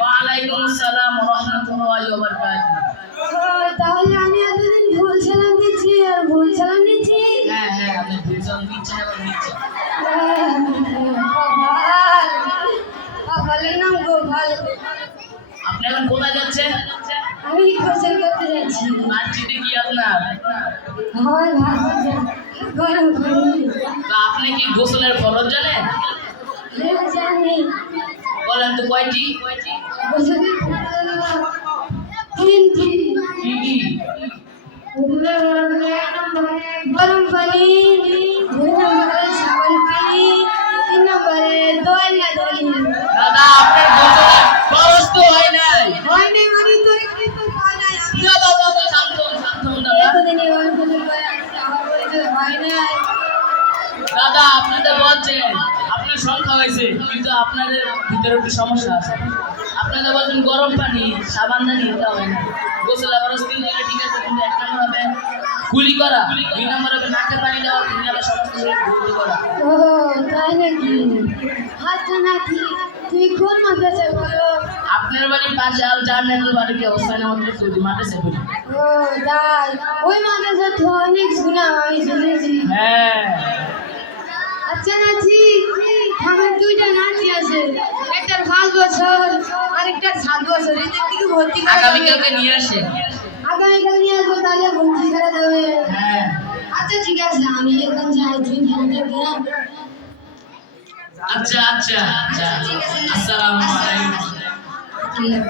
ওয়ালাইকুম আসসালাম ওয়া রাহমাতুল্লাহি ওয়া বারাকাতুহু। তাহলে আমি এতদিন ভুল সালাম দিচ্ছি আর ভুল সালাম দিচ্ছি। হ্যাঁ হ্যাঁ, আপনি ভুল সালাম দিচ্ছেন এবং দিচ্ছেন। কপালের নাম গোপাল। আপনি এখন কোথায় যাচ্ছেন? আমি গোসল করতে যাচ্ছি। মসজিদে কি আপনার? আমার ভালো গরম পানি। তা আপনি কি গোসলের ফরজ জানেন? জানি বলেন তো কয়টি? গোসলের তিনটি। কি কি? গরম পানি, 2 নম্বরে সাবান পানি, 3 নম্বরে দোয়াইয়া দড়ি। দাদা আপনার গোসলের ফরজ তো হয় নাই। হয় নাই মানে তোর কি তো হয় নাই। আমি দাদা দাদা শান্ত হন, শান্ত হন দাদা। এতদিনে আমি গোসল করে আসছি, আমার পরিচয় হয় নাই। দাদা আপনাদের বলছেন আপনার সংখ্যা হয়েছে, কিন্তু আপনাদের ভিতরে একটু সমস্যা আছে। আপনাদের বলছেন গরম পানি সাবান দানি, এটা হয় না। গোসল আবার 3 জায়গায় ঠিক আছে, কিন্তু 1 নম্বর হবে কুলি করা, 2 নম্বর হবে নাকে পানি দেওয়া, 3 নম্বর সমস্ত শরীর ধুয়ে করা। ও তাই নাকি? আচ্ছা নাকি তুমি কোন মাদ্রাসায় পড়ো? আপনার বাড়ির পাশে আর জার্নালের বাড়ি কি অবস্থা না আমাদের সৌদি মাদ্রাসা পড়ি। ও তাই ওই মাদ্রাসা তো অনেক শুনাম আমি শুনেছি। হ্যাঁ আচ্ছা নাচি আমার 2টা নাচি আছে, একটার 5 বছর আরেকটার 7 বছর। এদের দিকে ভর্তি করা যাবে? আগামীকালকে নিয়ে আসেন। আগামীকাল নিয়ে আসবো, তাহলে ভর্তি করা যাবে? হ্যাঁ আচ্ছা ঠিক আছে, আমি এখন যাই, তুই ধ্যান রাখবি। আচ্ছা আচ্ছা আচ্ছা, আসসালামু আলাইকুম। হ্যাঁ